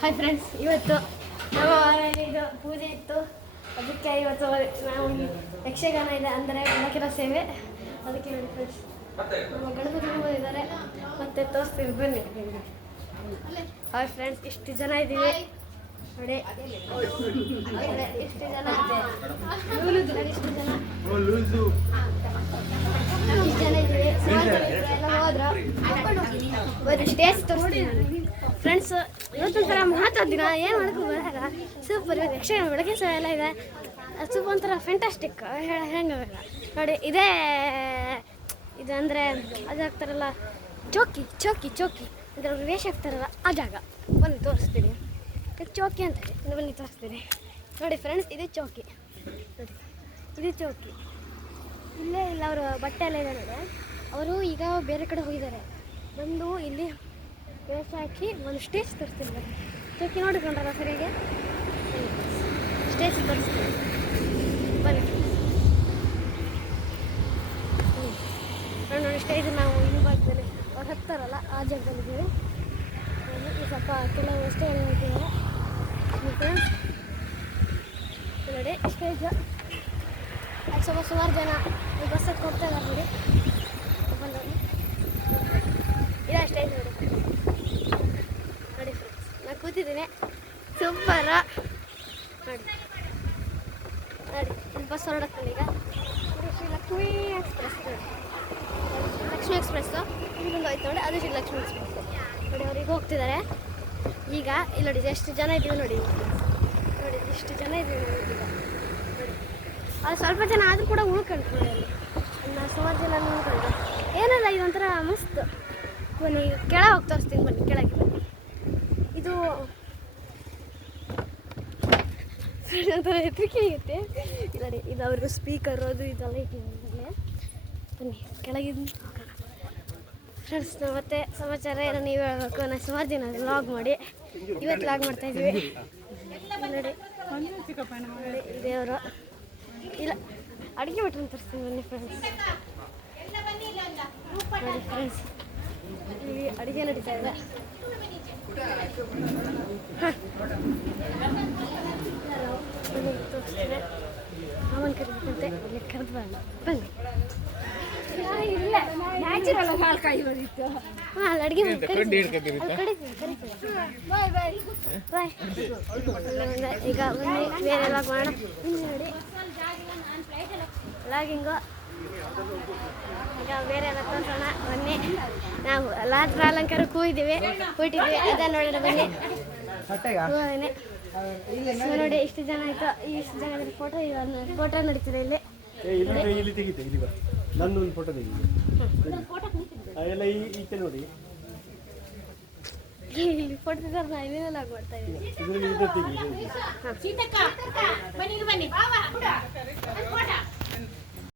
Hi friends, ಇವತ್ತು ನಮ್ಮ ಮನೆಯಲ್ಲಿ ಇದು ಪೂಜೆ ಇತ್ತು. ಅದಕ್ಕೆ ಇವತ್ತು ನಾವು ಯಕ್ಷಗಾನ ಇದೆ, ಅಂದರೆ ಬೆಳಕಿನ ಸೇವೆ. ಅದಕ್ಕೆ ನೋಡಿ ಫ್ರೆಂಡ್ಸ್, ನಮ್ಮ ಗಣಪತಿ ಇದ್ದಾರೆ, ಮತ್ತೆ ತೋರಿಸ್ತೀವಿ ಬನ್ನಿ. ಹಾಯ್ ಫ್ರೆಂಡ್ಸ್, ಇಷ್ಟು ಜನ ಇದ್ದೀವಿ ನೋಡಿ. ಇಷ್ಟು ಜನ ಇದ್ದೀವಿ. ಹೋದ್ರು ಸ್ಟೇಜ್ ತೋರಿಸ್ತೀನಿ ಫ್ರೆಂಡ್ಸ್. ಇವತ್ತೊಂಥರ ಮಹತ್ವ ದಿನ, ಏನು ಮಾಡೋಕ್ಕೂ ಬರಲ್ಲ. ಸೂಪರ್ ಯಕ್ಷಗಾನ ಬೆಳಗ್ಗೆ ಸಹ ಎಲ್ಲ ಇದೆ. ಸೂಪರ್ ಒಂಥರ ಫ್ಯಾಂಟಾಸ್ಟಿಕ್. ಹೆಂಗೆ ನೋಡಿ, ಇದು ಅಂದರೆ ಅದು ಹಾಕ್ತಾರಲ್ಲ, ಚೌಕಿ ಚೌಕಿ ಚೌಕಿ ಅಂದರೆ ವೇಷ ಹಾಕ್ತಾರಲ್ಲ, ಆ ಜಾಗ. ಬನ್ನಿ ತೋರಿಸ್ತೀನಿ. ಇದು ಚೌಕಿ ಅಂತ ಹೇಳಿ, ಬನ್ನಿ ತೋರಿಸ್ತೀನಿ. ನೋಡಿ ಫ್ರೆಂಡ್ಸ್, ಇದು ಚೌಕಿ. ನೋಡಿ, ಇದು ಚೌಕಿ. ಇಲ್ಲೇ ಇಲ್ಲ, ಅವರು ಬಟ್ಟೆ ಎಲ್ಲ ಇದೆ ನೋಡಿ. ಅವರು ಈಗ ಬೇರೆ ಕಡೆ ಹೋಗಿದ್ದಾರೆ. ಬಂದು ಇಲ್ಲಿ ವೇಷ ಹಾಕಿ ಒಂದು ಸ್ಟೇಜ್ ತೋರಿಸ್ತೀನಿ. ಚೌಕಿ ನೋಡಿಕೊಂಡ್ರಲ್ಲ ಸರಿಯಾಗಿ, ಸ್ಟೇಜ್ ತೋರಿಸ್ತೀನಿ ಬನ್ನಿ. ನೋಡಿ, ಸ್ಟೇಜ್ ನಾವು ಈ ಭಾಗದಲ್ಲಿ ಅವ್ರು ಹತ್ತಾರಲ್ಲ, ಆ ಜಾಗದಲ್ಲಿದ್ದೀವಿ. ಸ್ವಲ್ಪ ಕೆಲವು ಅಷ್ಟೇ ಹೇಳ್ತಿದ್ದಾರೆ ನೋಡಿ. ಸ್ಟೇಜ್ ಸ್ವಲ್ಪ ಸುಮಾರು ಜನ ಈ ಬಸ್ಸಕ್ಕೆ ಹೋಗ್ತಾ ಇದ್ದಾರೆ ನೋಡಿ. ಇದೇ ಸ್ಟೇಜ್ ನೋಡಿ. ನೋಡಿ ಫ್ರೆಂಡ್ಸ್, ನಾನು ಕೂತಿದ್ದೀನಿ. ಸೂಪರ ನೋಡಿ. ನೋಡಿ, ಇಲ್ಲಿ ಬಸ್ ಹೊರಡುತ್ತೆ ಈಗ. ಶ್ರೀ ಲಕ್ಷ್ಮೀ ಎಕ್ಸ್ಪ್ರೆಸ್ ನೋಡಿ. ಲಕ್ಷ್ಮೀ ಎಕ್ಸ್ಪ್ರೆಸ್ಸು ಇಲ್ಲಿಂದ ಹೋಯ್ತು ನೋಡಿ, ಅದು ಶ್ರೀ ಲಕ್ಷ್ಮೀ ಎಕ್ಸ್ಪ್ರೆಸ್ ನೋಡಿ. ಅವ್ರಿಗೆ ಹೋಗ್ತಿದ್ದಾರೆ ಈಗ. ಇಲ್ಲಿ ನೋಡಿ, ಎಷ್ಟು ಜನ ಇದ್ದೀವಿ ನೋಡಿ. ನೋಡಿ, ಎಷ್ಟು ಜನ ಇದ್ದೀವಿ ನೋಡಿ ಈಗ. ನೋಡಿ, ಅದು ಸ್ವಲ್ಪ ಜನ ಆದರೂ ಕೂಡ ಉಳ್ಕೊಂಡು ನೋಡಿ. ಅಲ್ಲಿ ಸುಮಾರು ಜನ ಉಳ್ಕೊಂಡು ಏನಲ್ಲ, ಇದೊಂಥರ ಮಸ್ತ್. ಬನ್ನಿ, ಈಗ ಕೆಳಗೆ ಹೋಗಿ ತೋರಿಸ್ತೀನಿ. ಬನ್ನಿ ಕೆಳಗೆ ಬನ್ನಿ. ಇದು ಒಂಥರ ಹೆದರಿಕೆ ಆಗುತ್ತೆ ನೋಡಿ. ಇದು ಅವ್ರಿಗೂ ಸ್ಪೀಕರ್ ಅದು ಇದೆಲ್ಲ ಇಟ್ಟಿದ್ದಾರೆ. ಬನ್ನಿ ಕೆಳಗಿದ್ದು ಫ್ರೆಂಡ್ಸ್. ಮತ್ತೆ ಸಮಾಚಾರ ಏನೋ ನೀವು ಹೇಳಬೇಕು. ನಾನು ಸುಮಾರು ದಿನ ವ್ಲಾಗ್ ಮಾಡಿ ಇವತ್ತು ವ್ಲಾಗ್ ಮಾಡ್ತಾಯಿದ್ದೀವಿ ನೋಡಿ. ದೇವರು ಇಲ್ಲ, ಅಡುಗೆ ಭಟ್ರನ್ನ ತರಿಸ್ತೀನಿ ಬನ್ನಿ ಫ್ರೆಂಡ್ಸ್. ನೋಡಿ ಫ್ರೆಂಡ್ಸ್, ಇಲ್ಲಿ ಅಡುಗೆ ನಡೀತಾ ಇದೆ. ಅವನ್ ಕರಿಬೇಕಂತೆ, ಇಲ್ಲಿ ಕರೆದು ಬರೋಣ ಬನ್ನಿ. ಹಾಂ, ಅಡುಗೆ ಬಾಯ್. ಈಗ ಬನ್ನಿ ಬೇರೆ ಎಲ್ಲ ಮಾಡೋಣ. ನೋಡಿ ಲಾಗಿಂಗು ಈಗ ಬೇರೆ ಎಲ್ಲ ತೋರಿಸೋಣ ಬನ್ನಿ. ನಾವು ಲಾತ್ರ ಅಲಂಕಾರ ಕೂತಿದ್ದೀವಿ ಅದನ್ನು ನೋಡೋಣ ಬನ್ನಿ. ನೋಡಿ, ಇಷ್ಟು ಜನ ಆಯಿತು. ಇಷ್ಟು ಜನ ಫೋಟೋ ನಡೀತಿದೆ ಇಲ್ಲಿ. ನನ್ನೊಂದು ಫೋಟೋ ಎಲ್ಲ ಈಚೆ ನೋಡಿ. ಇಲ್ಲಿ ಫೋಟೋ ನಾನು ಇಲ್ಲೆಲ್ಲ ಮಾಡ್ತಾ ಇದ್ದೀನಿ.